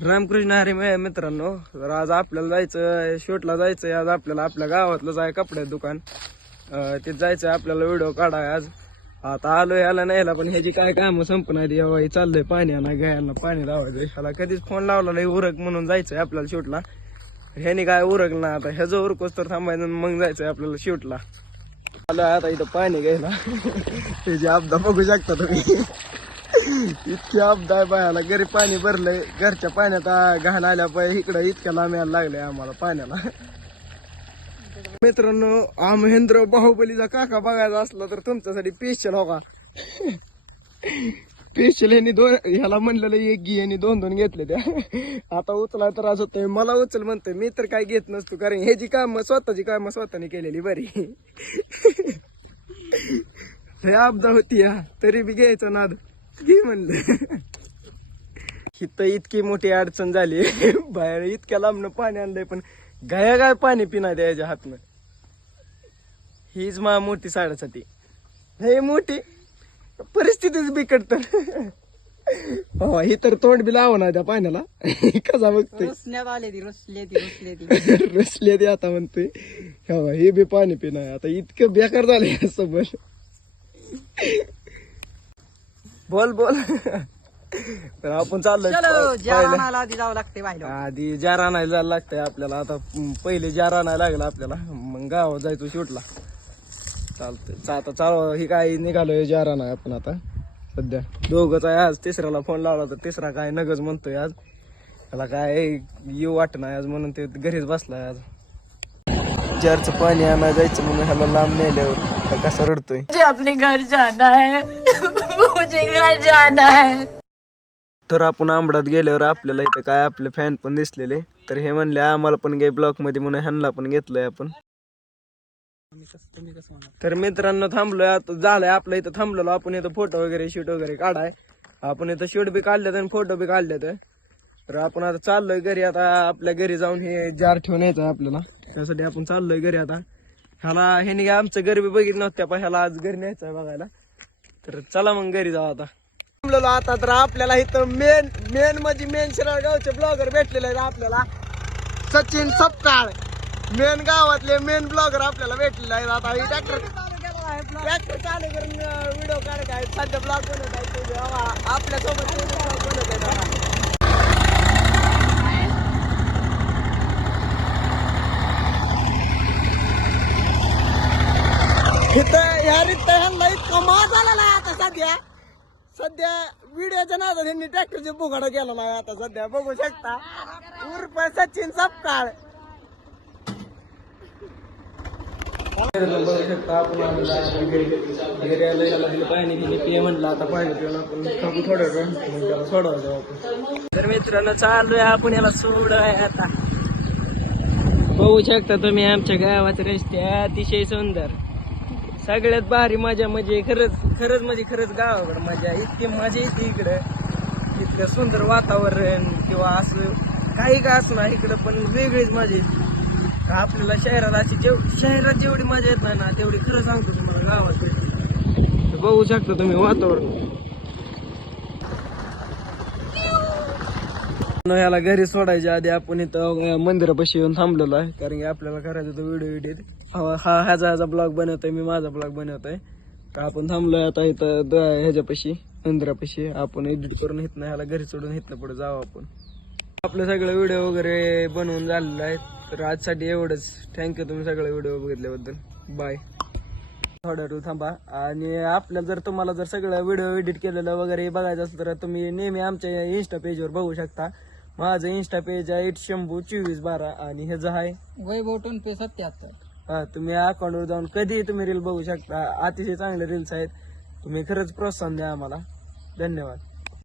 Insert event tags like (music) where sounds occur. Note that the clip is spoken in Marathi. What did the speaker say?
रामकृष्ण हरी मित्रांनो तर आज आपल्याला जायचं शूटला जायचं आज आपल्याला आपल्या गावातलं जाय कपड्याचं दुकान. तिथे जायचं आपल्याला व्हिडिओ काढाय आज. आता आलो याला नाही पण ह्याची काय काम संपणार यावा चाललंय पाणी आणा गायांना पाणी लावायचं ह्याला कधीच फोन लावला नाही उरक म्हणून जायचंय आपल्याला शूटला ह्यानी काय उरक ना आता. ह्याचं उरकोच तर थांबायचं मग जायचंय आपल्याला शूटला आलो आता इथं पाणी घ्यायला. (laughs) त्याची आपदा बघू शकता तुम्ही. इतकी अपदाय आहे बायाला. घरी पाणी भरलंय. घरच्या पाण्यात आ- घाण आल्या पाहिजे इकडं इतक्या लांब यायला लागले आम्हाला पाण्याला. मित्रांनो हा महेंद्र बाहुबलीचा काका बघायचा असला तर तुमच्यासाठी पेशल हो का? पेशल यांनी दोन ह्याला म्हणलेलं एक घे यांनी दोन दोन घेतले त्या. आता उचला त्रास होतोय. मला उचल म्हणतोय. मी तर काय घेत नसतो कारण ह्याची काम स्वतःची काम स्वतःने केलेली बरी. हे आपदा होती या. तरी बी घ्यायचं नाद. घे म्हणलं. इथं इतकी मोठी अडचण झाली. बाहेर इतक्या लांबनं पाणी आणलंय पण गाया गाय पाणी पिणार द्यायच्या हातनं. हीच मा मोठी साडेसाठी हे मोठी. परिस्थितीच बिकट तर. हो ही तर तोंड बी लावणार त्या पाण्याला. कसा बघतोय? रुसण्यात आले ती रुसले ती रुसले ती. रसले ते आता म्हणतोय. हो हे बी पाणी पिणार. आता इतकं बेकार झालंय सोबत बोल बोल. तर आपण चाललोय. चलो ज्या रानाला आधी जावं लागते बाहेर. आधी जार आणायला जायला लागतंय आपल्याला आता म, पहिले जार आणायला लागला आपल्याला मग गावात जायचो शूटला. चालतंय. आता चालू ही काय निघालोय जार आणाय आपण आता? सध्या. दोघच आहे आज. तिसऱ्याला फोन लावला तर तिसरा काय नगच म्हणतोय आज. त्याला काय येऊ वाट नाही आज म्हणून ते घरीच बसलाय आज. जारचं पाणी आणायला जायचं म्हणून ह्याला लांब नेल्यावर. आता कसा रडतोय? मुझे अपने घर जाना है कोचिंगला जाणार तर आपण आंबडात गेल्यावर आपल्याला इथं काय आपले फॅन पण दिसलेले. तर हे म्हणले आम्हाला पण गे ब्लॉकमध्ये म्हणून ह्यांना पण घेतलंय आपण. तर मित्रांनो थांबलोय आता झालंय आपलं इथं थांबलेलो. आपण इथं फोटो वगैरे शूट वगैरे काढाय. आपण इथं शूट बी काढल्यात आणि फोटो बी काढल्यात. तर आपण आता चाललोय घरी आता आपल्या घरी जाऊन हे जार ठेवून यायचं आपल्याला. त्यासाठी आपण चाललोय घरी आता. ह्याला ह्याने आमचं घर बी बघितलं नव्हत्या पण ह्याला आज घरी न्यायचं आहे बघायला. तर चला मग घरी जाऊ आता. थांबलेलो आता तर आपल्याला इथं मेन मेन म्हणजे मेन शिराळ गावचे ब्लॉगर भेटलेले आहेत आपल्याला. सचिन सपकाळ मेन गावातले मेन ब्लॉगर आपल्याला भेटलेले आहेत आता. ही ट्रॅक्टर ट्रॅक्टर चालू करून व्हिडिओ काढत आहेत. सध्या ब्लॉग बनवत आहेत ते. बघा, आपल्यासोबत ब्लॉग बनवत आहेत. इथं ह्या रित्या ह्यांना इतका माज आलेला आहे आता सध्या सध्या व्हिडिओच्या नादात यांनी ट्रॅक्टरचे बुगाडा केलेला आहे आता सध्या. बघू शकता. उर्फ सचिन सपकाळ. बघू शकता आपण याला दिलं पाणी दिले म्हणलं आता पाणी पिऊन आपण थांबू थोडं वेळ मग त्याला आपण तर मित्रांनो चालू आहे. आपण याला सोडवाय आता. बघू शकता तुम्ही आमच्या गावाचे रस्ते अतिशय सुंदर. सगळ्यात भारी मजा म्हणजे खरंच खरंच म्हणजे खरंच गावाकडं मजा इतकी मजा येते इकडं. इतकं सुंदर वातावरण किंवा असं काही का असणार इकडं पण वेगळीच मजा येते. आपल्याला शहराला अशी जेव शहरात जेवढी मजा येत नाही ना तेवढी खरं सांगतो तुम्हाला गावात. तर बघू शकता तुम्ही वातावरण. ह्याला घरी सोडायच्या आधी आपण इथं मंदिरापाशी येऊन थांबलेलो आहे. कारण की आपल्याला करायचं होतं व्हिडिओ एडिट हा हा ह्याचा ह्याचा ब्लॉग बनवतोय मी माझा ब्लॉग बनवतोय. तर आपण थांबलोय आता इथं द- ह्याच्यापाशी मंदिरापाशी. आपण एडिट करून इथनं ह्याला घरी सोडून इथनं पुढे जाऊ आपण. आपलं सगळं व्हिडिओ वगैरे बनवून झालेलं आहेत. तर आजसाठी एवढंच. थँक्यू तुम्ही सगळे व्हिडिओ बघितल्याबद्दल. बाय थोडा वेळ थांबा. आणि आपल्या जर तुम्हाला जर सगळं व्हिडिओ एडिट केलेलं वगैरे बघायचं असेल तर तुम्ही नेहमी आमच्या इन्स्टा पेजवर बघू शकता. माझं इन्स्टा पेज आहे इट शंभू चोवीस बारा आणि ह्याचं आहे वैभव टोनपे सत्याहत्तर. हा तुम्ही अकाउंटवर जाऊन कधीही तुम्ही रील बघू शकता. अतिशय चांगले रील्स आहेत. तुम्ही खरंच प्रोत्साहन द्या आम्हाला. धन्यवाद.